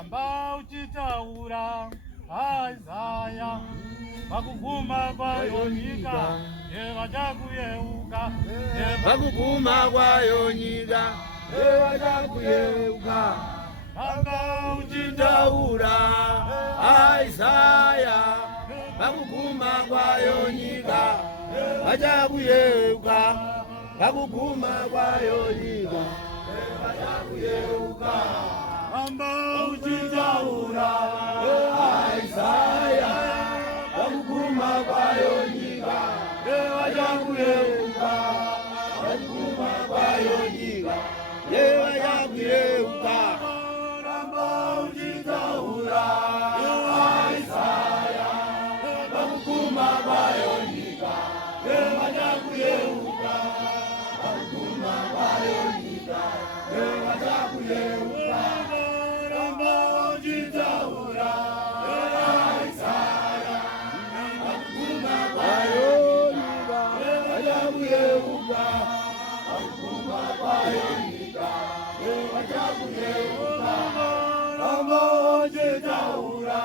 amba uchitaura Isaya pakuguma kwayo nyika yevachakuyeuka pakuguma kwayo nyika yevachakuyeuka amba uchitaura Isaya pakuguma kwayo nyika vachakuyeuka pakuguma kwayo nyika vachakuyeuka amba uchitaura Isaya pakuguma kwayo nyika yevachakuyeuka pakuguma kwayo nyika yevachakuyeuka amba uchitaura Isaya pakuguma kwayo nyika yevachakuyeuka pakuguma kwayo nyika yevachakuyeuka amba uchitaura Isaya pakuguma kwayo nyika yevachakuyeuka pakuguma kwayo nyika yevachakuyeuka amba uchitaura